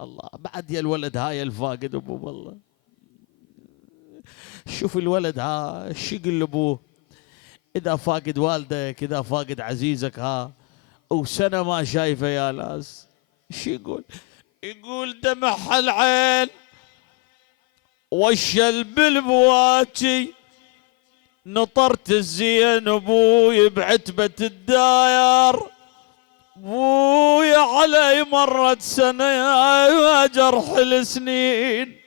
الله بعد يا الولد هاي الفاقد ابوه والله. شوف الولد ها شو يقول لابوه؟ اذا فاقد والدك، اذا فاقد عزيزك ها وسنه ما شايفه يا ناس، شو يقول؟ يقول دمح العين وشل بالبواكي، نطرت الزين ابوي بعتبة الداير، ابوي علي مرت سنة يا جرح السنين،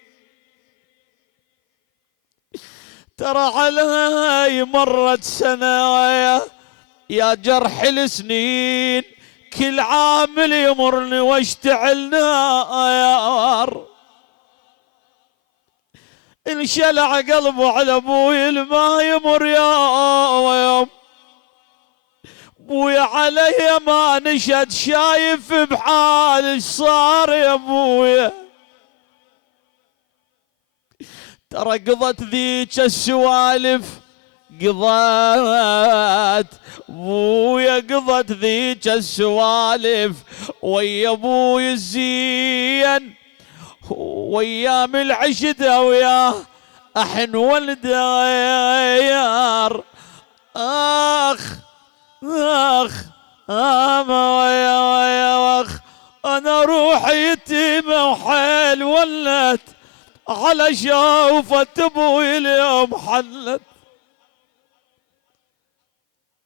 ترى علي مرت سنة يا جرح السنين، كل عامل يمرني واشتعل نار، انشلع قلبه على ابوي الما يمر يوم، ابويا علي ما نشد شايف بحال ايش صار يا ابويا، ترى قضت ذيك السوالف قضت ابويا، قضت ذيك السوالف ويا ابوي الزين، وايام العشدة وياه احن والديار، اخ اخ ويا اخ، انا روحي يتيمة وحيل ولت على شوفة ابوي اليوم حلت،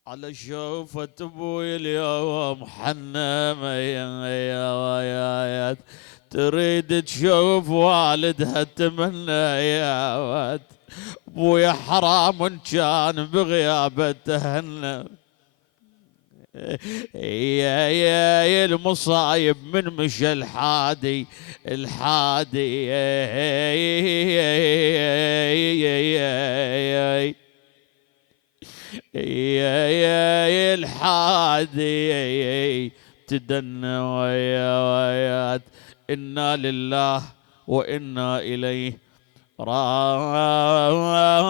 على شوفة ابوي اليوم حنم يا تريد تشوف والدها تمنى يا ود، ابويا حرام كان بغيابه تهنى، يا المصايب من مشى الحادي الحادي، يا الحادي تدنى ويات، إنا لله وإنا إليه راجعون.